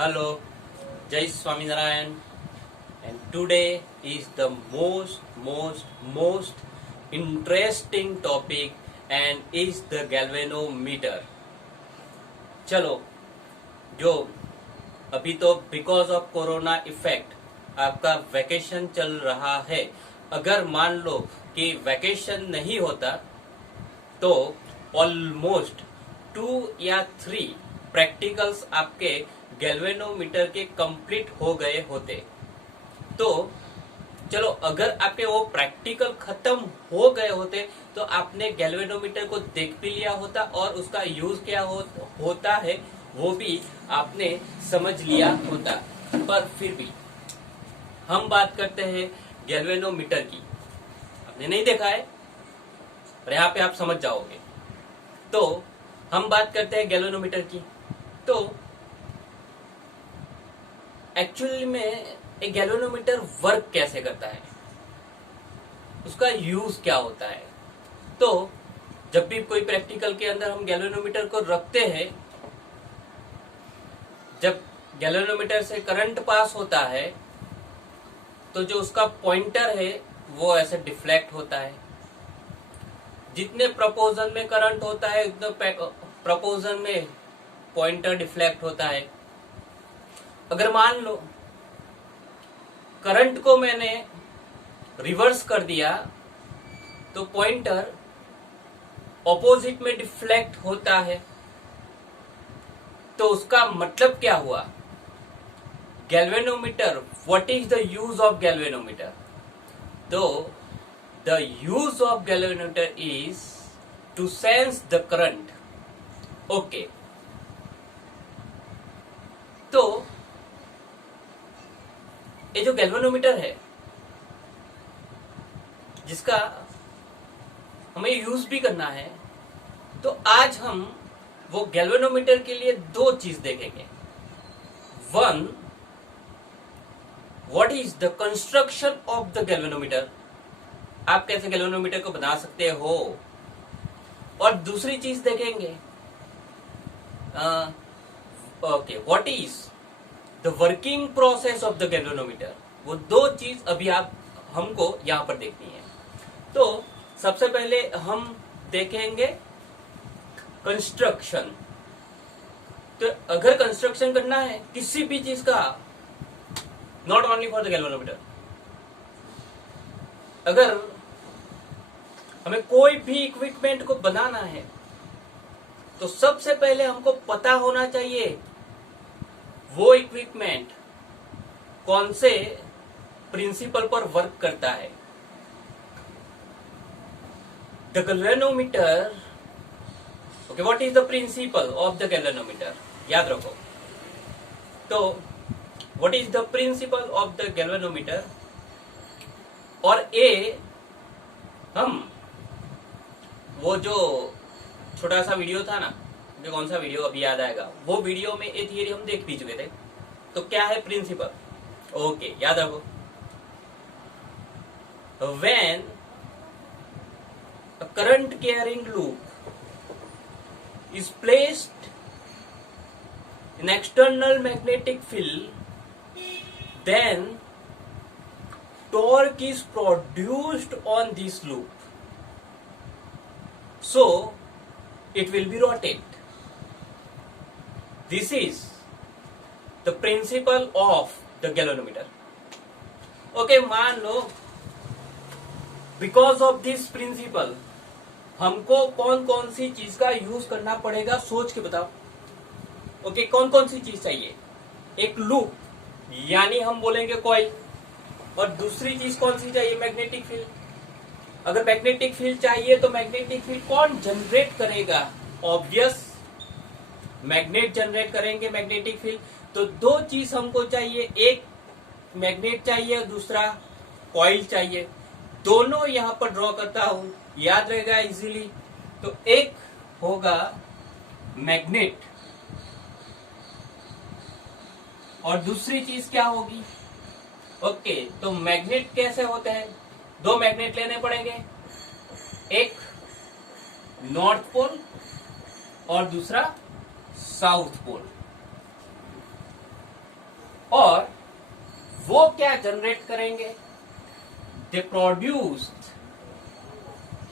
Hello, Jai Swaminarayan, and today is the most interesting topic and is the galvanometer. चलो, जो अभी तो because of corona effect आपका vacation चल रहा है, अगर मान लो कि वैकेशन नहीं होता तो ऑलमोस्ट 2 या 3 प्रैक्टिकल्स आपके गैल्वेनोमीटर के कंप्लीट हो गए होते। तो चलो, अगर आपके वो प्रैक्टिकल खत्म हो गए होते तो आपने गैल्वेनोमीटर को देख भी लिया होता और उसका यूज क्या होता है वो भी आपने समझ लिया होता। पर फिर भी हम बात करते हैं गैल्वेनोमीटर की। आपने नहीं देखा है और यहाँ पे आप समझ जाओगे। तो हम बात करते हैं गैल्वेनोमीटर की। तो एक्चुअली में एक गैल्वेनोमीटर वर्क कैसे करता है, उसका यूज क्या होता है। तो जब भी कोई प्रैक्टिकल के अंदर हम गैल्वेनोमीटर को रखते हैं, जब गैल्वेनोमीटर से करंट पास होता है तो जो उसका पॉइंटर है वो ऐसे डिफ्लेक्ट होता है। जितने प्रोपोर्शन में करंट होता है उतने प्रोपोर्शन में पॉइंटर डिफ्लेक्ट होता है। अगर मान लो करंट को मैंने रिवर्स कर दिया तो पॉइंटर ऑपोजिट में डिफ्लेक्ट होता है। तो उसका मतलब क्या हुआ? Galvanometer, what is the use of galvanometer? तो the use of galvanometer is to sense the current. Okay, तो ये जो गैल्वेनोमीटर है जिसका हमें यूज भी करना है, तो आज हम वो गैल्वेनोमीटर के लिए 2 चीज देखेंगे। 1, what is the construction of the galvanometer, आप कैसे गैल्वेनोमीटर को बना सकते हो। और दूसरी चीज देखेंगे okay, what is the working process of the galvanometer. वो 2 चीज अभी आप हमको यहां पर देखनी है। तो सबसे पहले हम देखेंगे कंस्ट्रक्शन। तो अगर कंस्ट्रक्शन करना है किसी भी चीज का, not only for the galvanometer, अगर हमें कोई भी इक्विपमेंट को बनाना है तो सबसे पहले हमको पता होना चाहिए वो इक्विपमेंट कौन से प्रिंसिपल पर वर्क करता है। The galvanometer, okay, what is the principle of the galvanometer, याद रखो। तो what is the principle of the galvanometer, और हम वो जो छोटा सा वीडियो था ना, जो कौन सा वीडियो अभी याद आएगा, वो वीडियो में ये थियरी हम देख भी चुके थे। तो क्या है प्रिंसिपल? ओके, याद रखो। When a current carrying loop is placed in external magnetic field, then torque is produced on this loop, so it will be rotate. This is the principle of the galvanometer. Okay, मान लो because of this principle हमको कौन कौन सी चीज का use करना पड़ेगा, सोच के बताओ। ओके, कौन कौन सी चीज चाहिए? एक लूप, यानी हम बोलेंगे कॉइल, और दूसरी चीज कौन सी चाहिए? Magnetic field. अगर मैग्नेटिक फील्ड चाहिए तो मैग्नेटिक फील्ड कौन जनरेट करेगा? ऑब्वियस, मैग्नेट जनरेट करेंगे मैग्नेटिक फील्ड। तो 2 चीज हमको चाहिए, एक मैग्नेट चाहिए, दूसरा कॉइल चाहिए। दोनों यहां पर ड्रॉ करता हूं, याद रहेगा इजीली। तो एक होगा मैग्नेट और दूसरी चीज क्या होगी? ओके, तो मैग्नेट कैसे होते हैं? 2 मैग्नेट लेने पड़ेंगे, एक नॉर्थ पोल और दूसरा साउथ पोल। और वो क्या जनरेट करेंगे? They produced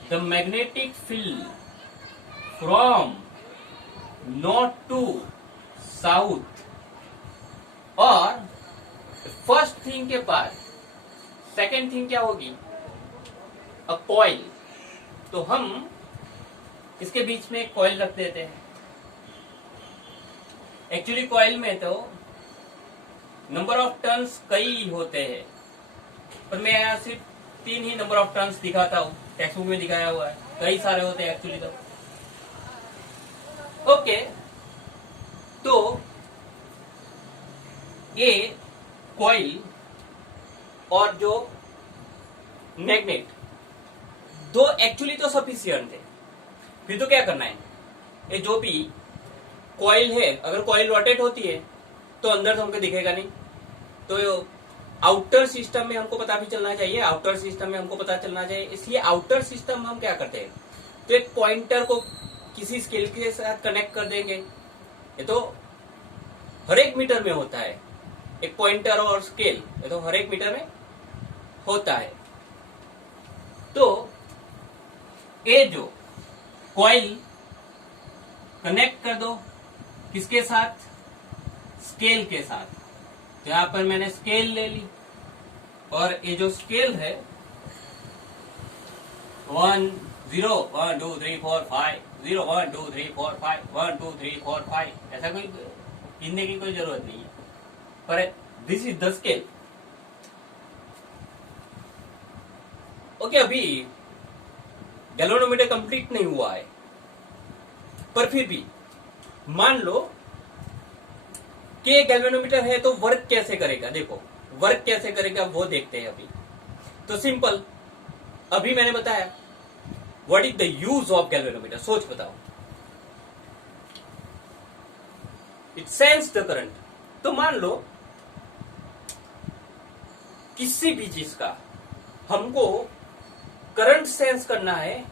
the magnetic field from north to south, और फर्स्ट थिंग के बाद सेकेंड थिंग क्या होगी? A coil. तो हम इसके बीच में एक कॉइल रख देते हैं। एक्चुअली कॉइल में तो नंबर ऑफ टर्न्स कई होते हैं, पर मैं यहाँ सिर्फ 3 ही नंबर ऑफ टर्न्स दिखाता हूँ, टेक्स्ट बुक में दिखाया हुआ है, कई सारे होते हैं एक्चुअली तो। ओके, तो ये कॉइल और जो मैग्नेट दो एक्चुअली तो सफिशिएंट है। फिर तो क्या करना है, ये जो भी कॉइल है, अगर कॉइल रोटेट होती है तो अंदर तो हमको दिखेगा नहीं, तो आउटर सिस्टम में हमको पता भी चलना चाहिए, आउटर सिस्टम में हमको पता चलना चाहिए। इसलिए आउटर सिस्टम हम क्या करते हैं, तो एक पॉइंटर को किसी स्केल के साथ कनेक्ट कर देंगे। ये तो हर एक मीटर में होता है, एक पॉइंटर और स्केल, ये तो हर एक मीटर में होता है। तो ये जो कॉइल कनेक्ट कर दो किसके साथ? स्केल के साथ। तो यहां पर मैंने स्केल ले ली, और ये जो स्केल है 1 0 1 2 3 4 5 0 1 2 3 4 5 1 2 3 4 5, ऐसा कोई गिनने की कोई जरूरत नहीं है, पर this is the scale. Okay, अभी गैल्वेनोमीटर कंप्लीट नहीं हुआ है, पर फिर भी मान लो कि गैल्वेनोमीटर है तो वर्क कैसे करेगा। देखो वर्क कैसे करेगा वो देखते हैं अभी। तो सिंपल, अभी मैंने बताया what is the use of galvanometer. सोच बताओ, इट सेंस द करंट। तो मान लो किसी भी चीज का हमको करंट सेंस करना है,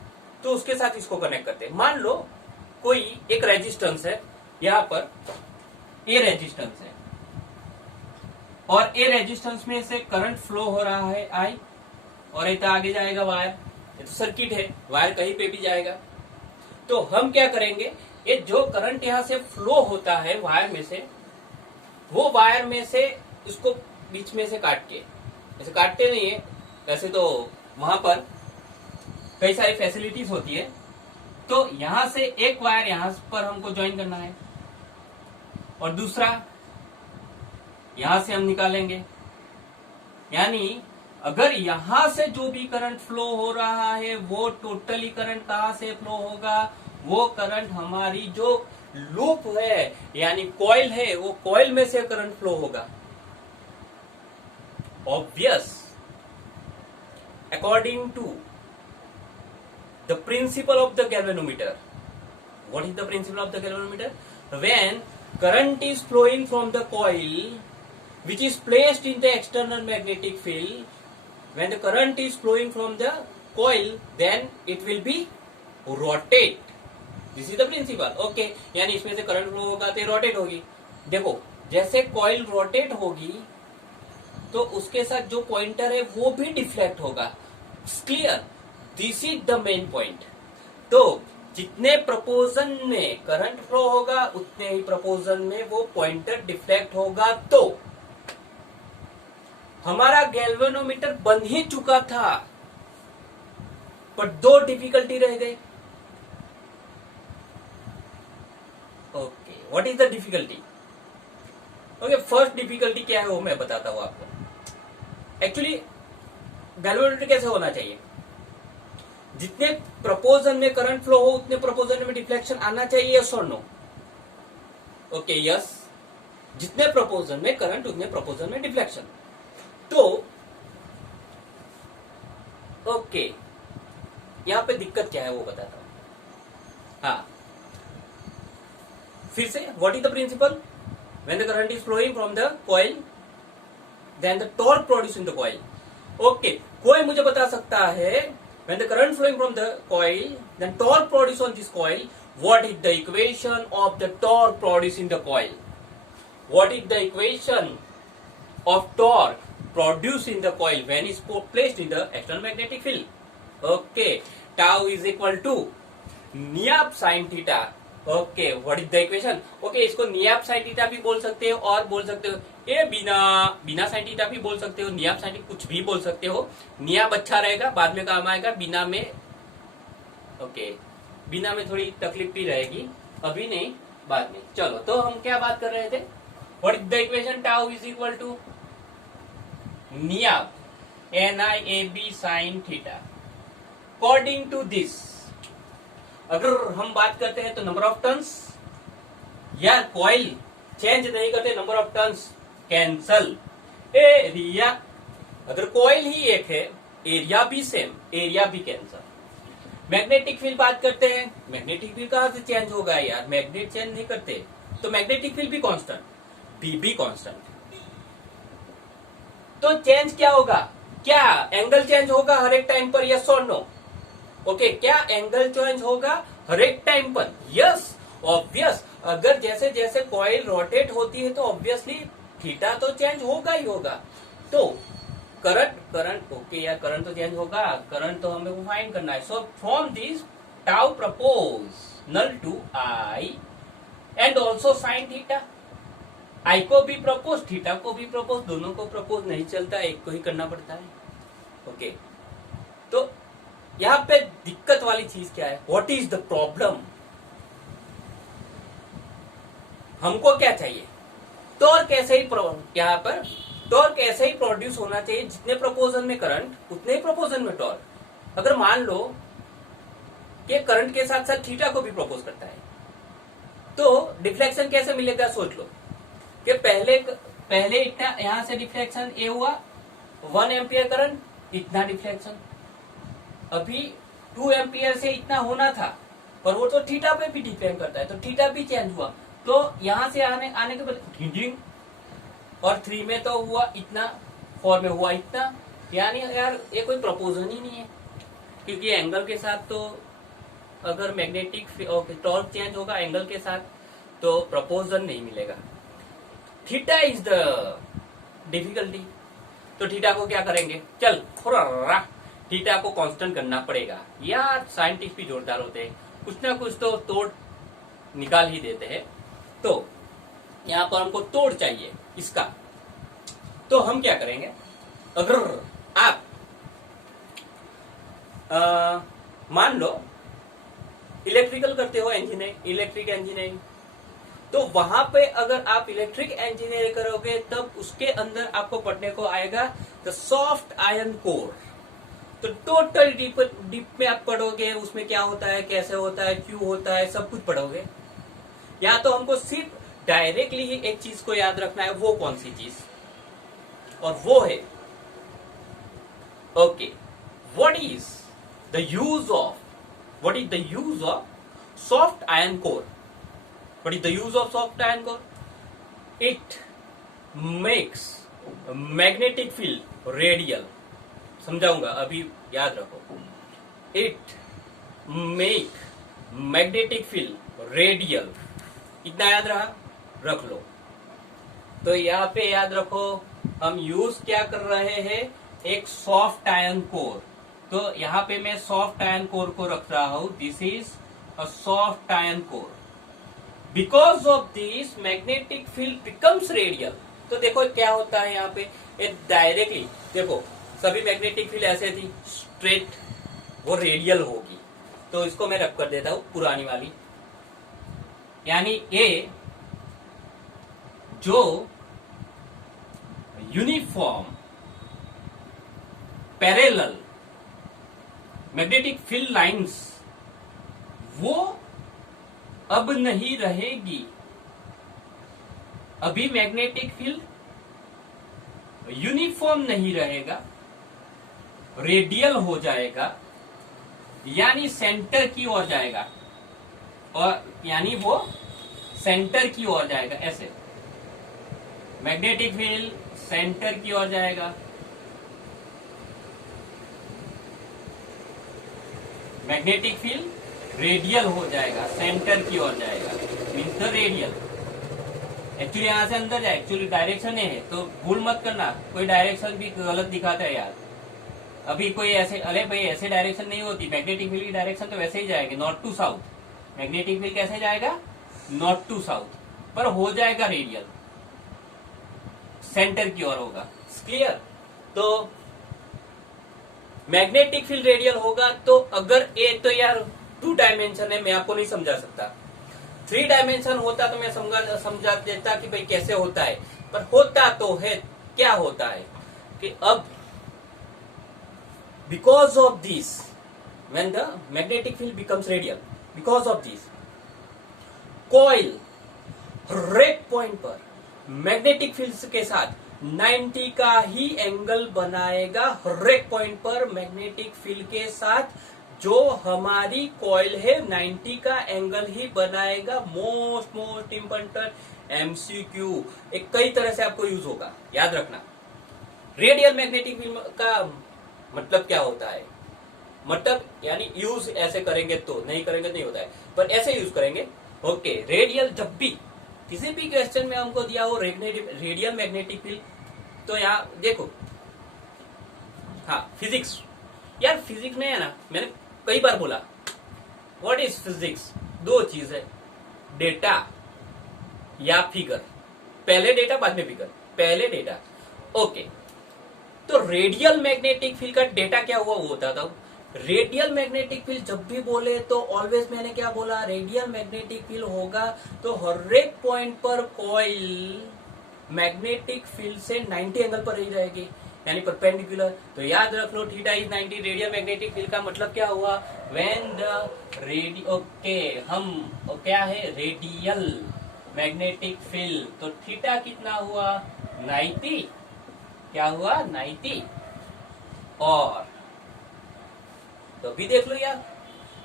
तो उसके साथ इसको कनेक्ट करते हैं। मान लो कोई एक रेजिस्टेंस है, यहां पर ए रेजिस्टेंस है, और ए रेजिस्टेंस में से करंट फ्लो हो रहा है आई, और इतना आगे जाएगा वायर। ये तो सर्किट है, वायर कहीं पे भी जाएगा। तो हम क्या करेंगे, ये जो करंट यहां से फ्लो होता है वायर में से, वो वायर में से इसको बीच में से काट के, ऐसे काटते नहीं है वैसे तो, वहां पर कई सारी फैसिलिटीज होती है। तो यहां से एक वायर यहां पर हमको ज्वाइन करना है, और दूसरा यहां से हम निकालेंगे। यानी अगर यहां से जो भी करंट फ्लो हो रहा है वो टोटली करंट कहां से फ्लो होगा, वो करंट हमारी जो लूप है यानी कॉइल है, वो कॉइल में से करंट फ्लो होगा। Obvious, according to the principle of the galvanometer. What is the principle of the galvanometer? When current is flowing from the coil which is placed in the external magnetic field, when the current is flowing from the coil, then it will be rotate. This is the principle. Okay, यानी इसमें से current flow होगा तो rotate होगी। देखो जैसे coil rotate होगी तो उसके साथ जो पॉइंटर है वो भी डिफ्लेक्ट होगा। Clear? This is the main point. तो जितने प्रपोजन में करंट फ्लो होगा उतने ही प्रपोजन में वो पॉइंटर डिफ्लेक्ट होगा। तो हमारा गैल्वेनोमीटर बन ही चुका था, पर 2 डिफिकल्टी रह गए। Okay, what is the difficulty? Okay, first difficulty क्या है वो मैं बताता हूं आपको। एक्चुअली गैल्वेनोमीटर कैसे होना चाहिए, जितने प्रपोजन में करंट फ्लो हो उतने प्रपोजन में डिफ्लेक्शन आना चाहिए, यस और नो? Okay, yes. जितने प्रपोजन में करंट उतने प्रपोजन में डिफ्लेक्शन। तो ओके, यहां पे दिक्कत क्या है वो बताता हूं। हाँ, फिर से, what is the principle? When the current is flowing from the coil then the torque produce in the coil. Okay, कोई मुझे बता सकता है when the current flowing from the coil then torque produced on this coil, what is the equation of the torque produced in the coil? What is the equation of torque produced in the coil when is placed in the external magnetic field. Okay, tau is equal to NIAB sine theta. Okay, what is the equation? Okay, इसको NIAB sine theta भी बोल सकते हो और बोल सकते हो ये बिना साइन थीटा भी बोल सकते हो, नियाप साइन कुछ भी बोल सकते हो. नियाप अच्छा रहेगा, बाद में काम आएगा. बिना में ओके, बिना में थोड़ी तकलीफ भी रहेगी, अभी नहीं बाद में. चलो, तो हम क्या बात कर रहे थे? What is the equation? Tau is equal to NIAB NIAB sine theta. According to this, अगर हम बात करते हैं तो नंबर ऑफ टर्न्स, या कॉइल चेंज नहीं करते, number of turns cancel. Area, अगर कॉइल ही एक है, एरिया भी सेम, एरिया भी कैंसल. मैग्नेटिक फील्ड बात करते हैं, मैग्नेटिक फील्ड कहां से चेंज होगा यार? मैग्नेट चेंज नहीं करते, तो मैग्नेटिक फील्ड भी कांस्टेंट, बी भी कांस्टेंट. तो चेंज क्या होगा? क्या एंगल चेंज होगा हर एक टाइम पर? यस और नो? ओके, क्या एंगल चेंज होगा हर एक टाइम पर? Yes, obvious. अगर जैसे जैसे कॉइल रोटेट होती है तो ऑब्वियसली थीटा तो चेंज होगा ही होगा. तो करंट ओके यार, करंट तो चेंज होगा, करंट तो हमें फाइंड करना है. So from this tau proportional to I and also sine theta. I को भी प्रपोज, थीटा को भी प्रपोज, दोनों को प्रपोज नहीं चलता, एक को ही करना पड़ता है. ओके, तो यहां पे दिक्कत वाली चीज क्या है? What is the problem? हमको क्या चाहिए? टॉर्क ऐसे ही यहाँ पर टॉर्क ऐसे ही प्रोड्यूस होना चाहिए, जितने प्रोपोजन में करंट उतने ही प्रोपोजन में टॉर्क. अगर मान लो कि करंट के साथ साथ थीटा को भी प्रोपोज करता है, तो डिफ्लेक्शन कैसे मिलेगा? सोच लो कि पहले इतना यहां से डिफ्लेक्शन ए हुआ, 1 एम्पियर करंट, इतना डिफ्लेक्शन. अभी 2 एम्पियर से इतना होना था, पर वो तो थीटा पे भी डिपेंड करता है, तो थीटा भी चेंज हुआ. तो यहां से आने के बाद हिंडिंग, और 3 में तो हुआ इतना, 4 में हुआ इतना. यानी यार ये कोई प्रपोजन ही नहीं है, क्योंकि एंगल के साथ तो अगर मैग्नेटिक टॉर्क चेंज होगा एंगल के साथ, तो प्रपोजन नहीं मिलेगा. Theta is the difficulty. तो थीटा को क्या करेंगे? चल थोड़ा थीटा को कांस्टेंट करना पड़ेगा. यार साइंटिस्ट भी जोरदार होते हैं, कुछ ना कुछ तो तोड़ निकाल ही देते हैं. तो यहां पर हमको तोड़ चाहिए इसका. तो हम क्या करेंगे? अगर आप मान लो इलेक्ट्रिकल करते हो, इंजीनियरिंग, इलेक्ट्रिक इंजीनियरिंग, तो वहां पे अगर आप इलेक्ट्रिक इंजीनियरिंग करोगे तब उसके अंदर आपको पढ़ने को आएगा द सॉफ्ट आयरन कोर. तो टोटल डीप में आप पढ़ोगे, उसमें क्या होता है, कैसे होता है, क्यों होता है, सब कुछ पढ़ोगे. या तो हमको सिर्फ डायरेक्टली ही एक चीज को याद रखना है. वो कौन सी चीज? और वो है okay, what is the use of soft iron core? What is the use of soft iron core? It makes magnetic field radial. समझाऊंगा, अभी याद रखो. It make magnetic field radial. इतना याद रहा? रख लो. तो यहाँ पे याद रखो, हम यूज क्या कर रहे हैं? एक सॉफ्ट आयरन कोर. तो यहाँ पे मैं सॉफ्ट आयरन कोर को रख रहा हूं. This is a soft iron core. Because of this magnetic field becomes radial. तो देखो क्या होता है यहाँ पे, डायरेक्टली देखो, सभी मैग्नेटिक फील्ड ऐसे थी स्ट्रेट, वो रेडियल होगी. तो इसको मैं रख कर देता हूं पुरानी वाली. यानी ये जो uniform parallel magnetic field lines, वो अब नहीं रहेगी. अभी मैग्नेटिक फील्ड यूनिफॉर्म नहीं रहेगा, रेडियल हो जाएगा, यानी सेंटर की ओर जाएगा. और यानी वो सेंटर की ओर जाएगा. ऐसे मैग्नेटिक फील्ड सेंटर की ओर जाएगा. मैग्नेटिक फील्ड रेडियल हो जाएगा, सेंटर की ओर जाएगा, मीन्स द रेडियल. एक्चुअली यहाँ से अंदर जाए, एक्चुअली डायरेक्शन है, तो भूल मत करना, कोई डायरेक्शन भी गलत दिखाता है यार। अभी कोई ऐसे, अरे भाई ऐसे डायरेक्शन नहीं होती, मैग्नेटिक फील्ड की डायरेक्शन तो वैसे ही जाएगी, north to south. Magnetic field कैसे जाएगा? नॉर्थ टू साउथ, पर हो जाएगा रेडियल, सेंटर की ओर होगा। क्लियर? तो मैग्नेटिक फील्ड रेडियल होगा, तो अगर ए तो यार 2 डायमेंशन है, मैं आपको नहीं समझा सकता। 3 डायमेंशन होता तो मैं समझा देता कि भाई कैसे होता है, पर होता तो है। क्या होता है कि अब because of this, when the magnetic field becomes radial, because of this coil हर एक पॉइंट पर मैग्नेटिक फील्ड के साथ 90 का ही एंगल बनाएगा। हर एक पॉइंट पर मैग्नेटिक फील्ड के साथ जो हमारी कॉइल है 90 का एंगल ही बनाएगा। मोस्ट इंपॉर्टेंट एमसीक्यू, एक कई तरह से आपको यूज होगा, याद रखना। रेडियल मैग्नेटिक फील्ड का मतलब क्या होता है? मतलब यानी यूज ऐसे करेंगे तो, नहीं करेंगे नहीं होता है, पर ऐसे यूज करेंगे। ओके, रेडियल जब भी किसी भी क्वेश्चन में हमको दिया हो रेडियल मैग्नेटिक फील्ड, तो यहाँ देखो, हाँ फिजिक्स, यार फिजिक्स में है ना, मैंने कई बार बोला व्हाट इज फिजिक्स, 2 चीज है, डेटा या फिगर। पहले डेटा बाद में फिगर, पहले डेटा। ओके, तो रेडियल मैग्नेटिक फील्ड का डेटा क्या हुआ वो बताता हूं। रेडियल मैग्नेटिक फील्ड जब भी बोले तो ऑलवेज मैंने क्या बोला, रेडियल मैग्नेटिक फील्ड होगा तो हर एक पॉइंट पर कॉइल मैग्नेटिक फील्ड से 90 एंगल पर ही रहेगी, यानी परपेंडिकुलर। तो याद रख लो, theta is 90। Radial magnetic field का मतलब क्या हुआ? व्हेन द ओके, हम क्या है, रेडियल मैग्नेटिक फील्ड, तो थीटा कितना हुआ? 90। क्या हुआ? 90। और तो भी देख लो यार,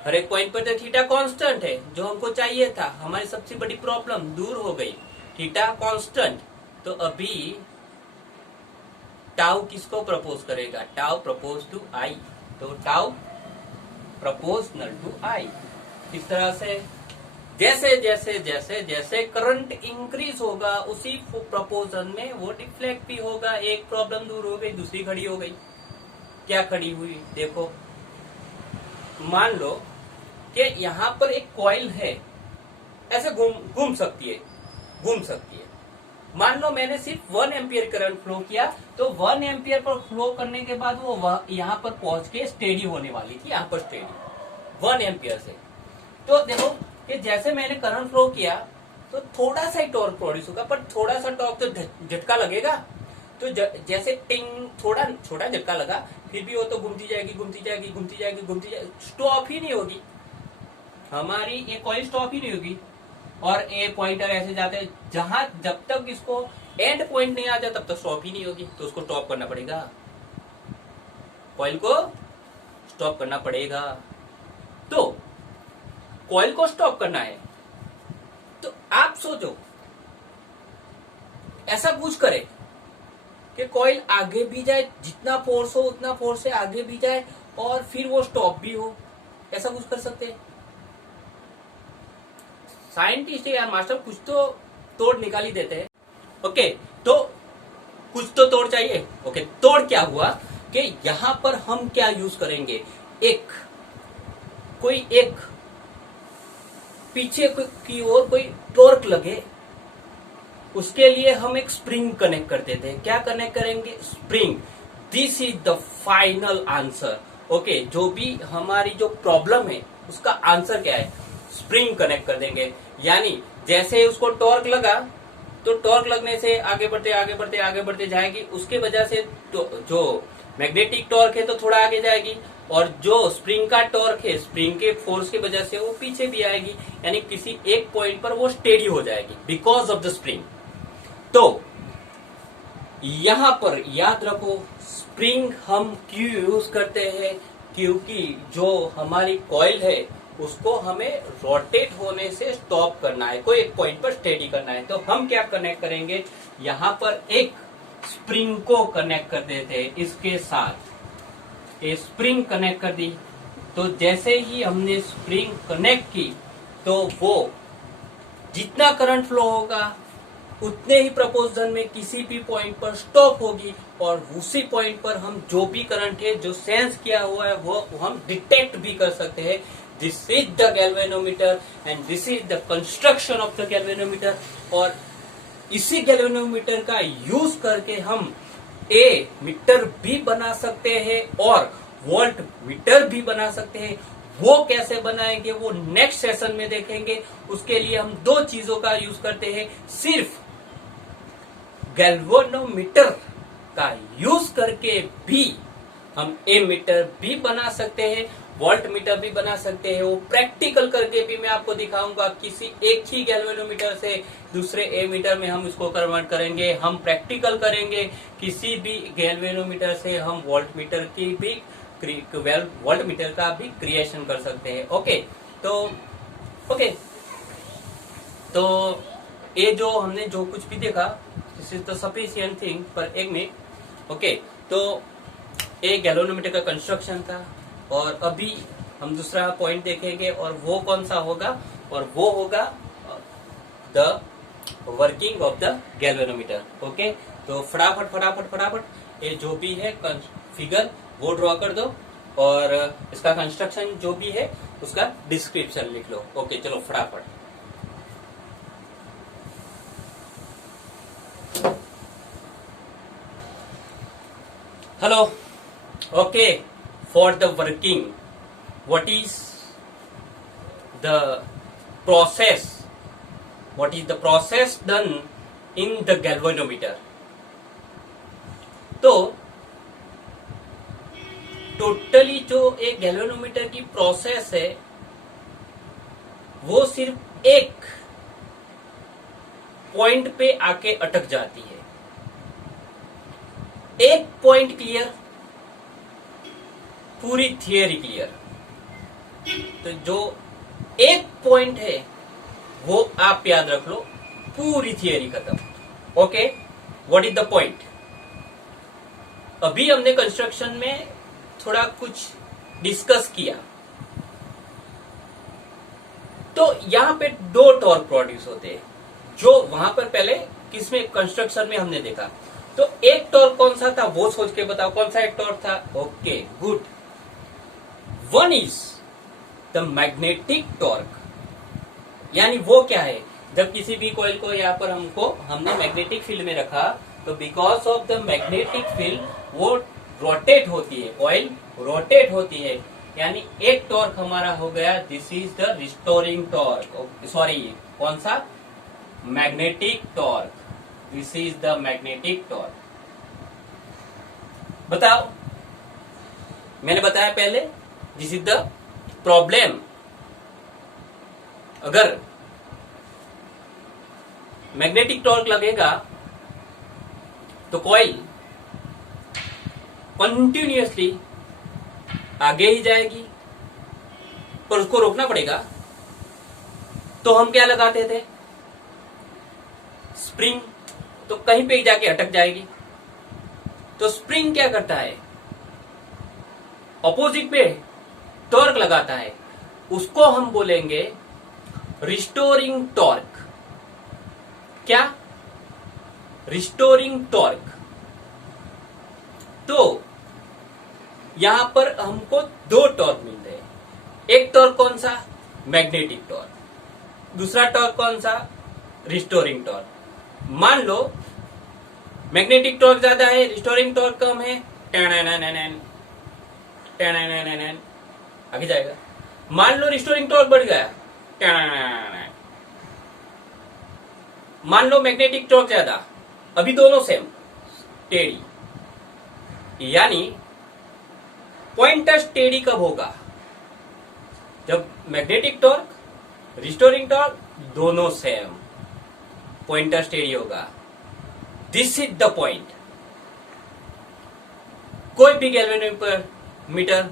हर एक पॉइंट पर तो थीटा कांस्टेंट है, जो हमको चाहिए था। हमारी सबसे बड़ी प्रॉब्लम दूर हो गई, थीटा कांस्टेंट। तो अभी टाउ किसको प्रपोज करेगा? टाउ प्रपोज टू आई, तो टाउ प्रपोजनल टू आई। इस तरह से जैसे जैसे जैसे जैसे करंट इंक्रीज होगा उसी प्रपोजन में वो डिफ्लेक्ट भी होगा। एक प्रॉब्लम दूर हो गई, दूसरी खड़ी हो गई। क्या खड़ी हुई? देखो, मान लो कि यहां पर एक कॉइल है, ऐसे घूम सकती है। मान लो मैंने सिर्फ 1 एम्पियर करंट फ्लो किया, तो 1 एम्पियर पर फ्लो करने के बाद वो यहां पर पहुंच के स्टेडी होने वाली थी, यहां पर स्टेडी 1 एम्पियर से। तो देखो कि जैसे मैंने करंट फ्लो किया तो थोड़ा सा ही टॉर्क प्रोड्यूस होगा, पर थोड़ा सा टॉर्क तो झटका लगेगा। तो जैसे टिंग, थोड़ा छोटा झटका लगा, फिर भी वो तो घूमती जाएगी, स्टॉप ही नहीं होगी। हमारी ये कॉइल स्टॉप ही नहीं होगी। और ए पॉइंटर ऐसे जाते हैं, जहां जब तक इसको एंड पॉइंट नहीं आ जाए तब तक स्टॉप ही नहीं होगी। तो उसको स्टॉप करना पड़ेगा, कॉइल को स्टॉप करना पड़ेगा। तो कॉइल को स्टॉप करना है, तो आप सोचो ऐसा कुछ करे कि कॉइल आगे भी जाए, जितना फोर्स हो उतना फोर्स से आगे भी जाए, और फिर वो स्टॉप भी हो। ऐसा कुछ कर सकते हैं साइंटिस्ट या मास्टर, कुछ तो तोड़ निकाल ही देते हैं। ओके, तो कुछ तो तोड़ चाहिए। ओके, तोड़ क्या हुआ कि यहां पर हम क्या यूज करेंगे, कोई एक पीछे की ओर कोई टॉर्क लगे, उसके लिए हम एक स्प्रिंग कनेक्ट कर देते हैं। क्या कनेक्ट करेंगे? Spring. This is the final answer. Okay, जो भी हमारी जो प्रॉब्लम है उसका आंसर क्या है? स्प्रिंग कनेक्ट कर देंगे। यानी जैसे उसको टॉर्क लगा, तो टॉर्क लगने से आगे बढ़ते जाएगी। उसके वजह से जो मैग्नेटिक टॉर्क है तो थोड़ा आगे जाएगी, और जो स्प्रिंग का टॉर्क है, स्प्रिंग के फोर्स की वजह से वो पीछे भी आएगी। यानी किसी एक पॉइंट पर वो स्टेडी हो जाएगी बिकॉज ऑफ द स्प्रिंग। तो यहां पर याद रखो, स्प्रिंग हम क्यों यूज करते हैं? क्योंकि जो हमारी कॉइल है उसको हमें रोटेट होने से स्टॉप करना है, कोई एक पॉइंट पर स्टेडी करना है। तो हम क्या कनेक्ट करेंगे, यहां पर एक स्प्रिंग को कनेक्ट कर देते हैं इसके साथ। ये स्प्रिंग कनेक्ट कर दी, तो जैसे ही हमने स्प्रिंग कनेक्ट की तो वो जितना करंट फ्लो होगा उतने ही प्रपोजन में किसी भी पॉइंट पर स्टॉप होगी और उसी पॉइंट पर हम जो भी करंट है जो सेंस किया हुआ है वो हम डिटेक्ट भी कर सकते हैं। This is the galvanometer and this is the construction of the galvanometer. और इसी गैल्वेनोमीटर का यूज करके हम ए मीटर भी बना सकते हैं और वोल्ट मीटर भी बना सकते हैं। वो कैसे बनाएंगे वो नेक्स्ट सेशन में देखेंगे। उसके लिए हम दो चीजों का यूज करते हैं। सिर्फ गैल्वेनोमीटर का यूज करके भी हम ए मीटर भी बना सकते हैं, वोल्ट मीटर भी बना सकते हैं। वो प्रैक्टिकल करके भी मैं आपको दिखाऊंगा। किसी एक ही गैल्वेनोमीटर से दूसरे ए मीटर में हम इसको कन्वर्ट करेंगे। हम प्रैक्टिकल करेंगे किसी भी गैल्वेनोमीटर से हम वोल्ट मीटर की भी वोल्ट मीटर का भी क्रिएशन कर सकते हैं। ओके तो ये जो हमने जो कुछ भी देखा this is the sufficient thing पर एक मिनट। ओके तो ये गैल्वेनोमीटर का कंस्ट्रक्शन था और अभी हम दूसरा पॉइंट देखेंगे और वो कौन सा होगा और वो होगा the working of the galvanometer. Okay तो फटाफट ये जो भी है फिगर वो ड्रॉ कर दो और इसका कंस्ट्रक्शन जो भी है उसका डिस्क्रिप्शन लिख लो। ओके चलो फटाफट। Hello okay for the working what is the process done in the galvanometer। तो टोटली जो एक गैल्वेनोमीटर की प्रोसेस है वो सिर्फ एक पॉइंट पे आके अटक जाती है। एक पॉइंट क्लियर, पूरी थियरी क्लियर। तो जो एक पॉइंट है वो आप याद रख लो, पूरी थियरी खत्म। Okay what is the point. अभी हमने कंस्ट्रक्शन में थोड़ा कुछ डिस्कस किया। तो यहां पे दो टॉर्क प्रोड्यूस होते हैं जो वहां पर पहले किसमें कंस्ट्रक्शन में हमने देखा। तो एक टॉर्क कौन सा था वो सोच के बताओ कौन सा एक टॉर्क था। Okay good. One is the magnetic torque, यानी वो क्या है, जब किसी भी कॉइल को यहाँ पर हमने मैग्नेटिक फील्ड में रखा तो because of the magnetic field वो रोटेट होती है, कॉइल रोटेट होती है। यानी एक टॉर्क हमारा हो गया, this is the restoring torque. Sorry कौन सा, magnetic torque. This is the magnetic torque. बताओ, मैंने बताया पहले दिस इज द प्रॉब्लम। अगर मैग्नेटिक टॉर्क लगेगा तो कॉइल कंटिन्यूअसली आगे ही जाएगी, पर उसको रोकना पड़ेगा। तो हम क्या लगाते थे, स्प्रिंग, तो कहीं पे जाके अटक जाएगी। तो स्प्रिंग क्या करता है, ऑपोजिट पे टॉर्क लगाता है, उसको हम बोलेंगे रिस्टोरिंग टॉर्क। क्या, रिस्टोरिंग टॉर्क। तो यहां पर हमको दो टॉर्क मिल रहे हैं। एक टॉर्क कौन सा, मैग्नेटिक टॉर्क। दूसरा टॉर्क कौन सा, रिस्टोरिंग टॉर्क। मान लो मैग्नेटिक टॉर्क ज्यादा है, रिस्टोरिंग टॉर्क कम है, आगे जाएगा। मान लो रिस्टोरिंग टॉर्क बढ़ गया, मान लो मैग्नेटिक टॉर्क ज्यादा, अभी दोनों सेम, टेढ़ी। यानी पॉइंटर स्टेडी कब होगा, जब मैग्नेटिक टॉर्क, रिस्टोरिंग टॉर्क दोनों सेम, पॉइंटर स्टेडी होगा। This is the point. कोई भी गैल्वेनोमीटर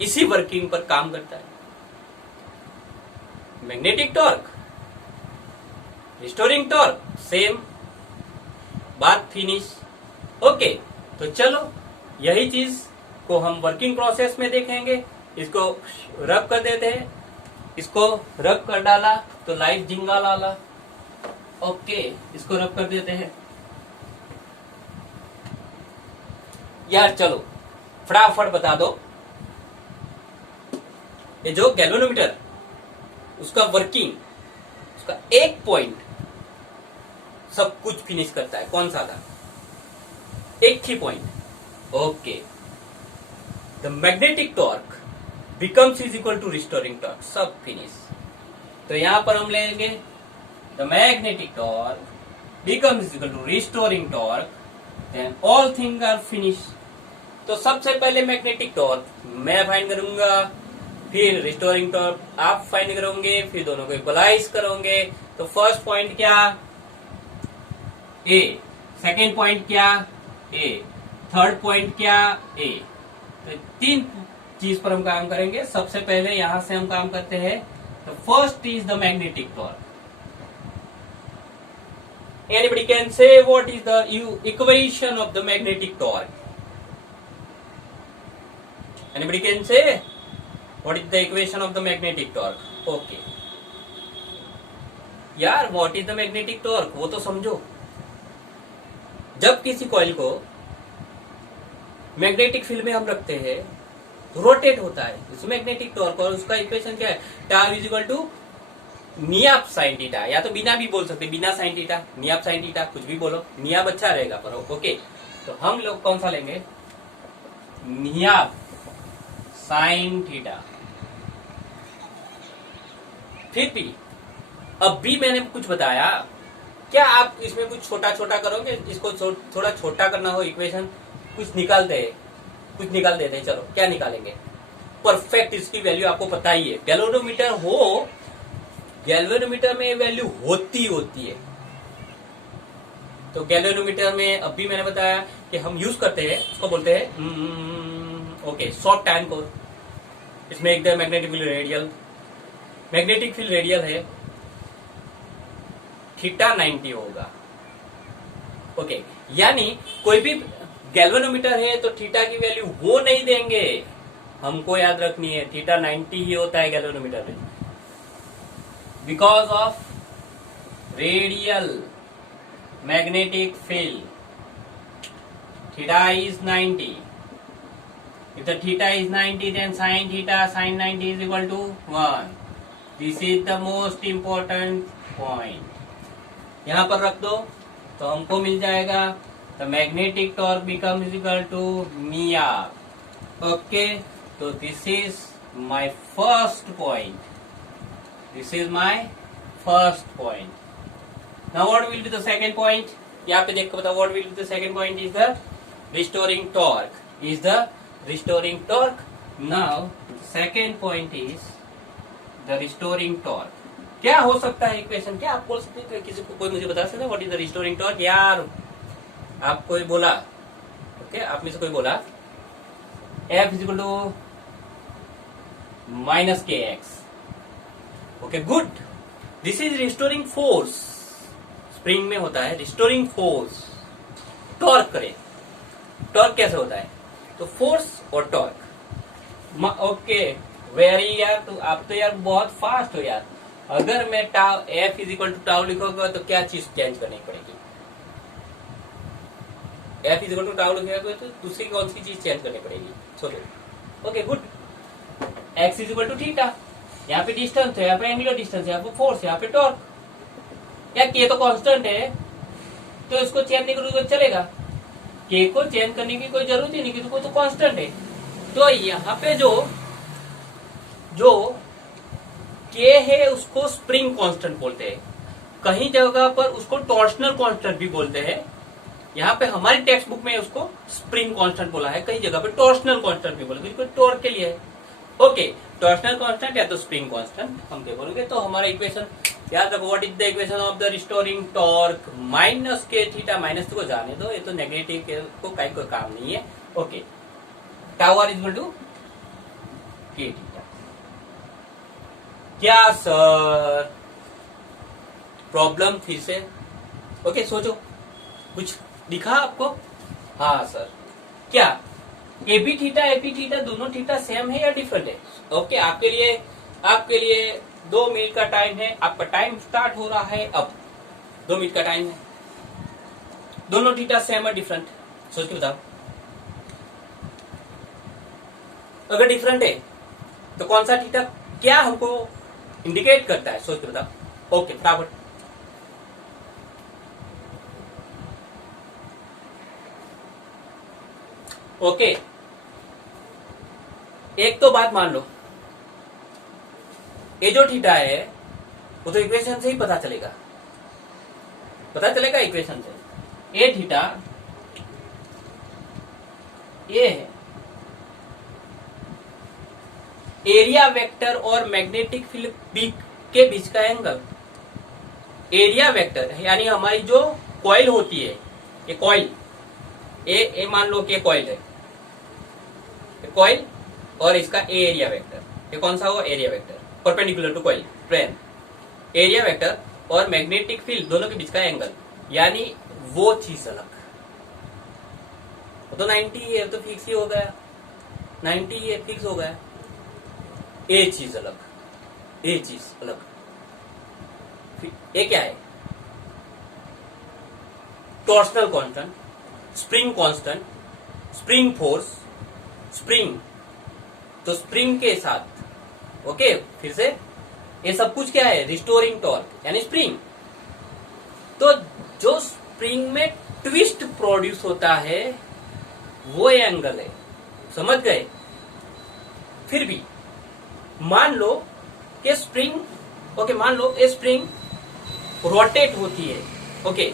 इसी वर्किंग पर काम करता है। Magnetic torque, restoring torque same, बात फिनिश। ओके तो चलो यही चीज को हम वर्किंग प्रोसेस में देखेंगे। इसको रब कर देते हैं, इसको रब कर डाला तो लाइट जिंगा लाला। ओके, इसको रब कर देते हैं यार। चलो फटाफट बता दो, ये जो गैल्वेनोमीटर उसका वर्किंग, उसका एक पॉइंट सब कुछ फिनिश करता है, कौन सा था? एक ही point. Okay, the magnetic torque becomes is equal to restoring torque, सब फिनिश। तो यहां पर हम लेंगे the magnetic torque becomes is equal to restoring torque, then all thing are finish. तो सबसे पहले मैग्नेटिक टॉर्क मैं फाइंड करूंगा, फिर रिस्टोरिंग टॉर्क आप फाइंड करोगे, फिर दोनों को इक्वलाइज करोगे। तो फर्स्ट पॉइंट क्या? ए। सेकेंड पॉइंट क्या? ए। थर्ड पॉइंट क्या? ए। तो तीन चीज पर हम काम करेंगे। सबसे पहले यहां से हम काम करते हैं। तो first is the magnetic torque. Anybody can say what is the equation of the magnetic torque? Anybody can say what is the equation of the magnetic torque? Okay. यार what is the magnetic torque? वो तो समझो। जब किसी coil को magnetic field में हम रखते हैं, रोटेट होता है, उस मैग्नेटिक टॉर्क, और उसका इक्वेशन क्या है? Tau is equal to NIAB sine theta, या तो बिना भी बोल सकते, बिना sine theta, NIAB sine theta, कुछ भी बोलो, नियाप अच्छा रहेगा पर। ओके, तो हम लोग कौन सा लेंगे? नियाप साइन थीटा। फिर भी अब भी मैंने कुछ बताया, क्या आप इसमें कुछ छोटा छोटा करोगे? इसको थोड़ा छोटा करना हो इक्वेशन, कुछ निकाल देते। चलो क्या निकालेंगे? परफेक्ट इसकी वैल्यू आपको पता ही है। गैल्वेनोमीटर में वैल्यू होती है। तो गैल्वेनोमीटर में अब भी मैंने बताया कि हम यूज करते हैं, उसको बोलते हैं ओके शॉर्ट टाइम कोड। इसमें एकदम मैग्नेटिक फील्ड रेडियल है, थीटा 90 होगा। ओके, यानी कोई भी गैल्वेनोमीटर है तो थीटा की वैल्यू वो नहीं देंगे, हमको याद रखनी है थीटा 90 ही होता है गैल्वेनोमीटर में, because of radial magnetic field theta is 90। If the theta is 90, then sin 90 is equal to 1. This is the most important point. यहाँ पर रख दो तो हमको मिल जाएगा the magnetic torque becomes equal to Mia. Okay, so this is my first point. Now what will be the second point? यहाँ पे देख के बताओ, what will be the second point is the restoring torque. Now second point is the restoring torque. क्या हो सकता है equation? क्या आप बोल सकते हैं? किसी को कोई मुझे बता सकता है what is the restoring torque? यार आप कोई बोला, ओके, आप में से कोई बोला F is equal to minus k x. Okay good, this is restoring force. Spring में होता है रिस्टोरिंग फोर्स। टॉर्क करें, टॉर्क कैसे होता है? तो फोर्स और टॉर्क। ओके वेरी, यार तो आप तो यार बहुत फास्ट हो यार। अगर मैं tau F is equal to tau लिखोगे तो क्या चीज चेंज करनी पड़ेगी? F is equal to tau लिखोगे तो दूसरी कौन सी चीज चेंज करनी पड़ेगी? सोचो। Okay good, X is equal to theta, यहाँ पे डिस्टेंस है, यहाँ पे एंगुलर डिस्टेंस, यहाँ पे फोर्स, यहाँ पे टॉर्क। क्या K तो कांस्टेंट है, तो इसको चेंज नहीं करोगे तो चलेगा? K को चेंज करने की कोई जरूरत ही नहीं, क्योंकि कोई तो कांस्टेंट है। तो यहाँ पे जो K है उसको स्प्रिंग कांस्टेंट बोलते हैं, कहीं जगह पर उसको टॉर्शनल कांस्टेंट भी बोलते हैं। यहाँ पे हमारी टेक्स्ट बुक में उसको स्प्रिंग कांस्टेंट बोला है, कई जगह पे टॉर्शनल कांस्टेंट भी बोलते हैं, टॉर्क के लिए है। ओके, टॉर्शनल कांस्टेंट या तो स्प्रिंग कांस्टेंट हम क्या बोलोगे? तो हमारा इक्वेशन याद रखो, what is the equation of the restoring torque? Minus के थीटा, माइनस को जाने दो, ये तो नेगेटिव को कहीं कोई काम नहीं है। Okay, tau R is equal to K theta. क्या सर प्रॉब्लम फिर से? ओके सोचो, कुछ दिखा आपको? हाँ सर, क्या एपी थीटा दोनों थीटा सेम है या डिफरेंट है? ओके, आपके लिए 2 मिनट का टाइम है, आपका टाइम स्टार्ट हो रहा है अब। 2 मिनट का टाइम है, दोनों थीटा सेम है डिफरेंट, सोच के बताओ। अगर डिफरेंट है तो कौन सा थीटा क्या हमको इंडिकेट करता है, सोच के बताओ। ओके फटाफट। ओके एक तो बात मान लो, ये जो थीटा है वो तो इक्वेशन से ही पता चलेगा इक्वेशन से। ए थीटा ये है एरिया वेक्टर और मैग्नेटिक फील्ड बी के बीच का एंगल। एरिया वेक्टर यानी हमारी जो कॉइल होती है, ये कॉइल ए मान लो कि कॉइल है, कॉइल और इसका ए एरिया वेक्टर, ये कौन सा हुआ area vector perpendicular to coil plane. Area vector और मैग्नेटिक फील्ड दोनों के बीच का एंगल, यानी वो चीज अलग। तो 90 है तो फिक्स ही हो गया, 90 है फिक्स हो गया। ये चीज अलग, ये चीज अलग। ये क्या है? Torsional constant, spring constant, spring force, spring, तो स्प्रिंग के साथ ओके फिर से ये सब कुछ क्या है? रिस्टोरिंग टॉर्क यानी स्प्रिंग। तो जो स्प्रिंग में ट्विस्ट प्रोड्यूस होता है वो एंगल है, समझ गए? फिर भी मान लो कि स्प्रिंग ओके, मान लो ये स्प्रिंग रोटेट होती है ओके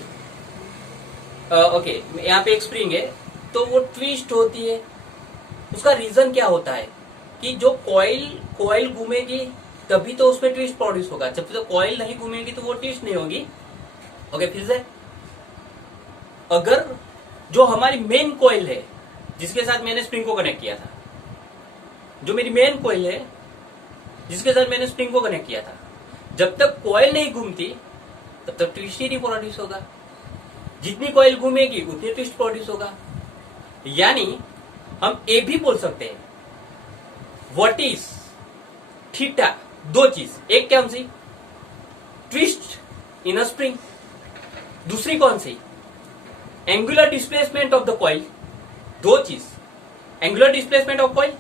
ओके, यहाँ पे एक स्प्रिंग है तो वो ट्विस्ट होती है। उसका रीजन क्या होता है कि जो कॉइल घूमेगी तभी तो उसमें ट्विस्ट प्रोड्यूस होगा, जब तो कॉइल नहीं घूमेगी तो वो ट्विस्ट नहीं होगी। ओके फिर से, अगर जो हमारी मेन कॉइल है जिसके साथ मैंने स्प्रिंग को कनेक्ट किया था, जो मेरी मेन कॉइल है जिसके साथ मैंने स्प्रिंग को कनेक्ट किया था, जब तक कॉइल नहीं घूमती तब तक ट्विस्ट ही नहीं प्रोड्यूस होगा। जितनी कॉइल घूमेगी उतनी ट्विस्ट प्रोड्यूस होगा। यानी हम ये भी बोल सकते हैं व्हाट इज थीटा, दो चीज, एक क्या सी ट्विस्ट इन अ स्प्रिंग, दूसरी कौन सी angular displacement of the coil. दो चीज, angular displacement of coil,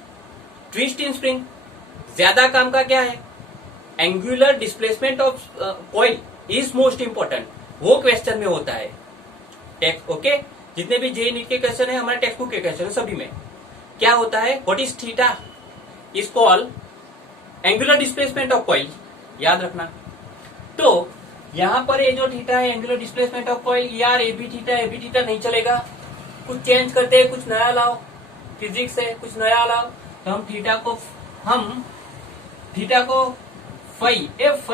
twist in spring. ज्यादा काम का क्या है? Angular displacement of coil is most important, वो क्वेश्चन में होता है टेक्स्ट ओके। जितने भी जे नीट के क्वेश्चन है, हमारे टेक्स्ट बुक के क्वेश्चन है, सभी में क्या होता है? What is theta is called angular displacement of coil, याद रखना। तो यहां पर ये जो थीटा है एंगुलर डिस्प्लेसमेंट ऑफ कॉइल, यार ए बी थीटा नहीं चलेगा, कुछ चेंज करते हैं, कुछ नया लाओ, फिजिक्स से कुछ नया लाओ। तो हम थीटा को फाई एफ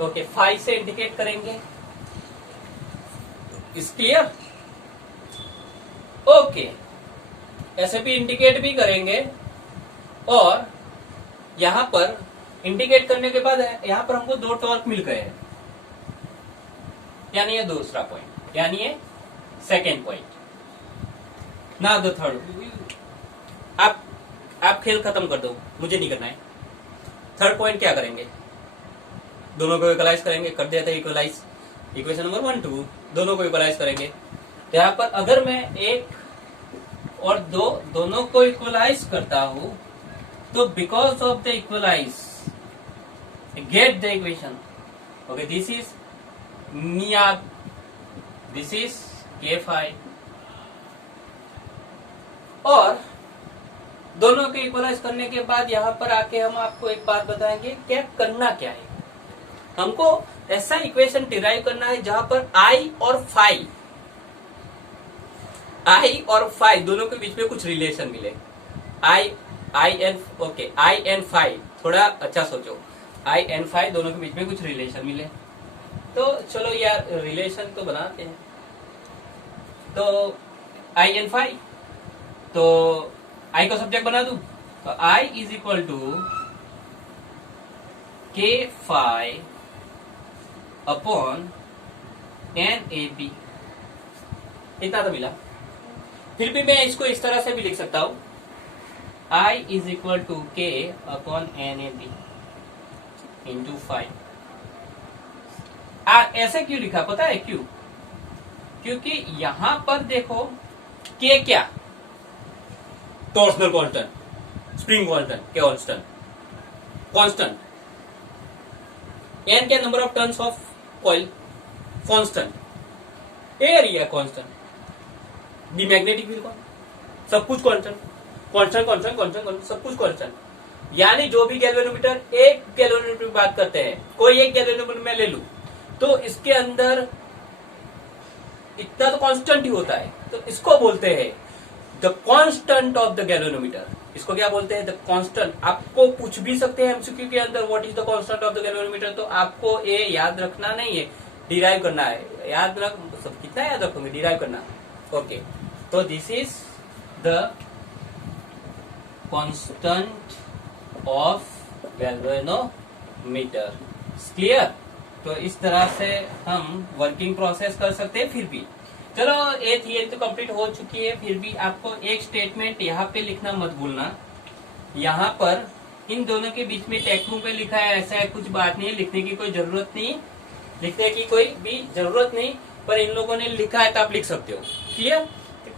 ओके फाई से इंडिकेट करेंगे। Is clear? ओके, ऐसे भी इंडिकेट भी करेंगे। और यहां पर इंडिकेट करने के बाद यहां पर हमको दो टॉर्क मिल गए हैं, यानी ये दूसरा पॉइंट, यानी ये सेकेंड पॉइंट ना द थर्ड। आप खेल खत्म कर दो, मुझे नहीं करना है। थर्ड पॉइंट क्या करेंगे? दोनों को इक्वलाइज करेंगे, कर देते हैं इक्वलाइज। इक्वेशन नंबर 1 2 दोनों को इक्वलाइज करेंगे। तो यहाँ पर अगर मैं एक और दो दोनों को इक्वलाइज करता हूं तो because of the equalize get the equation okay, this is NIAB, this is k phi. और दोनों को इक्वलाइज करने के बाद यहाँ पर आके हम आपको एक बात बताएंगे क्या करना क्या है। हमको ऐसा इक्वेशन डिराइव करना है जहां पर आई और फाई दोनों के बीच में कुछ रिलेशन मिले। आई एंड फाई, थोड़ा अच्छा सोचो, आई एंड फाई दोनों के बीच में कुछ रिलेशन मिले। तो चलो यार रिलेशन तो बनाते हैं। तो आई एंड फाई, तो आई को सब्जेक्ट बना दूं तो I is equal to K phi upon N A B, इतना तो मिला। फिर भी मैं इसको इस तरह से भी लिख सकता हूं, I is equal to K upon N A B into five. ऐसे क्यों लिखा पता है क्यों? क्योंकि यहां पर देखो के क्या, torsional constant, spring constant, constant, constant, n क्या number of turns of coil, constant, area constant, the magnetic field constant, सब कुछ कांस्टेंट, कांस्टेंट कांस्टेंट कांस्टेंट सब कुछ कांस्टेंट। यानी जो भी गैल्वेनोमीटर, एक गैल्वेनोमीटर की बात करते हैं, कोई एक गैल्वेनोमीटर मैं ले लूं तो इसके अंदर इतना तो कांस्टेंट ही होता है, तो इसको बोलते हैं the constant of the galvanometer. इसको क्या बोलते हैं? The constant. आपको पूछ भी सकते हैं एमसीक्यू के अंदर what is the constant of the galvanometer, तो आपको ये याद रखना नहीं है, डिराइव करना है। याद रख, सब कितना याद रखोगे, डिराइव करना। ओके, तो this is the constant of galvanometer. Clear? तो इस तरह से हम वर्किंग प्रोसेस कर सकते हैं। फिर भी चलो, ये थियरी तो कंप्लीट हो चुकी है, फिर भी आपको एक स्टेटमेंट यहाँ पे लिखना मत भूलना। यहाँ पर इन दोनों के बीच में टेक्स्ट बुक में लिखा है, ऐसा है, कुछ बात नहीं है, लिखने की कोई जरूरत नहीं, लिखने की कोई भी जरूरत नहीं, पर इन लोगों ने लिखा है तो आप लिख सकते हो। क्लियर?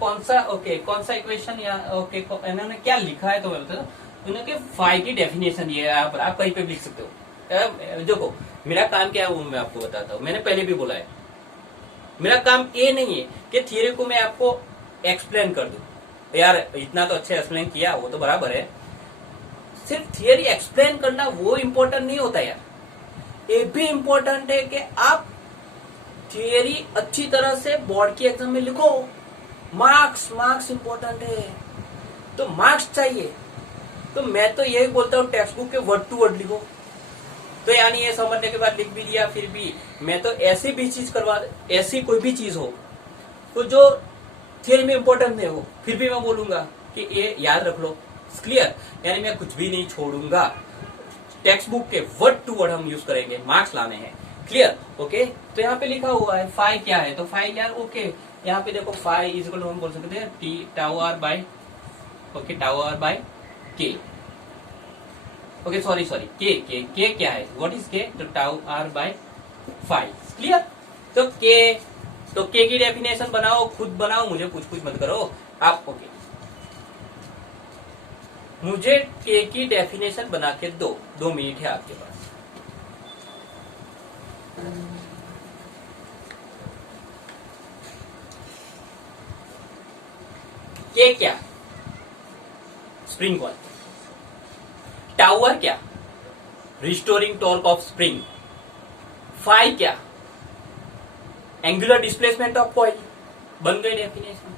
कौन सा कौन सा इक्वेशन या इन्होंने क्या लिखा है तो मैं बता दूं। उन्होंने फाई की डेफिनेशन ये है, आप कहीं पे भी लिख सकते हो। देखो मेरा काम क्या है वो मैं आपको बताता हूँ, मैंने पहले भी बोला है, मेरा काम ये नहीं है कि थियरी को मैं आपको एक्सप्लेन कर दूं। यार इतना तो अच्छे एक्सप्लेन किया, वो तो बराबर है, सिर्फ थियरी एक्सप्लेन करना वो इम्पोर्टेंट नहीं होता यार। ये भी इम्पोर्टेंट है कि आप थियरी अच्छी तरह से बोर्ड की एग्जाम में लिखो। मार्क्स इम्पोर्टेंट है, तो मार्क्स चाहिए। तो मैं तो यही बोलता हूँ टेक्स्ट बुक के वर्ड टू वर्ड लिखो। तो यानी ये समझने के बाद लिख भी दिया, फिर भी मैं तो ऐसी भी चीज करवा, ऐसी कोई भी चीज हो तो जो थियरी में इंपॉर्टेंट नहीं हो, फिर भी मैं बोलूंगा कि ये याद रख लो। क्लियर? यानी मैं कुछ भी नहीं छोड़ूंगा, टेक्स्ट बुक के वर्ड टू वर्ड हम यूज करेंगे, मार्क्स लाने हैं। क्लियर? ओके, तो यहाँ पे लिखा हुआ है फाई क्या है, तो फाई यार ओके, यहाँ पे देखो फाई इज इक्वल टू हम बोल सकते हैं T tau R by tau R by K. Okay sorry K क्या है, व्हाट इज के, तो टाउ आर बाय 5। क्लियर? तो के की डेफिनेशन बनाओ, खुद बनाओ, मुझे कुछ मत करो आप। ओके, मुझे के की डेफिनेशन बना के दो 2 मिनट है आपके पास। के क्या, स्प्रिंग कॉइल। टावर क्या, restoring torque of spring. Phi क्या, एंगुलर डिस्प्लेसमेंट ऑफ कॉइल। बन गई definition.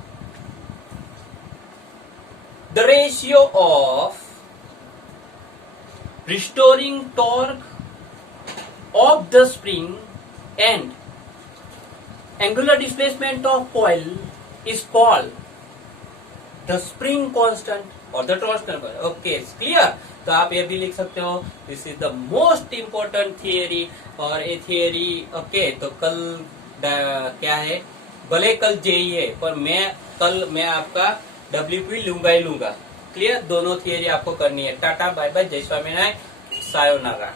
The ratio of restoring torque of the spring and angular displacement of coil is called the spring constant और the torsional constant. Okay, clear? तो आप ये भी लिख सकते हो, this is the most important theory. और ये थियरी ओके, तो कल क्या है, भले कल जेई है, पर मैं आपका WP लूंगा ही लूंगा। क्लियर? दोनों थियरी आपको करनी है। टाटा बाय बाय, जय स्वामीनारायण, सायोनारा।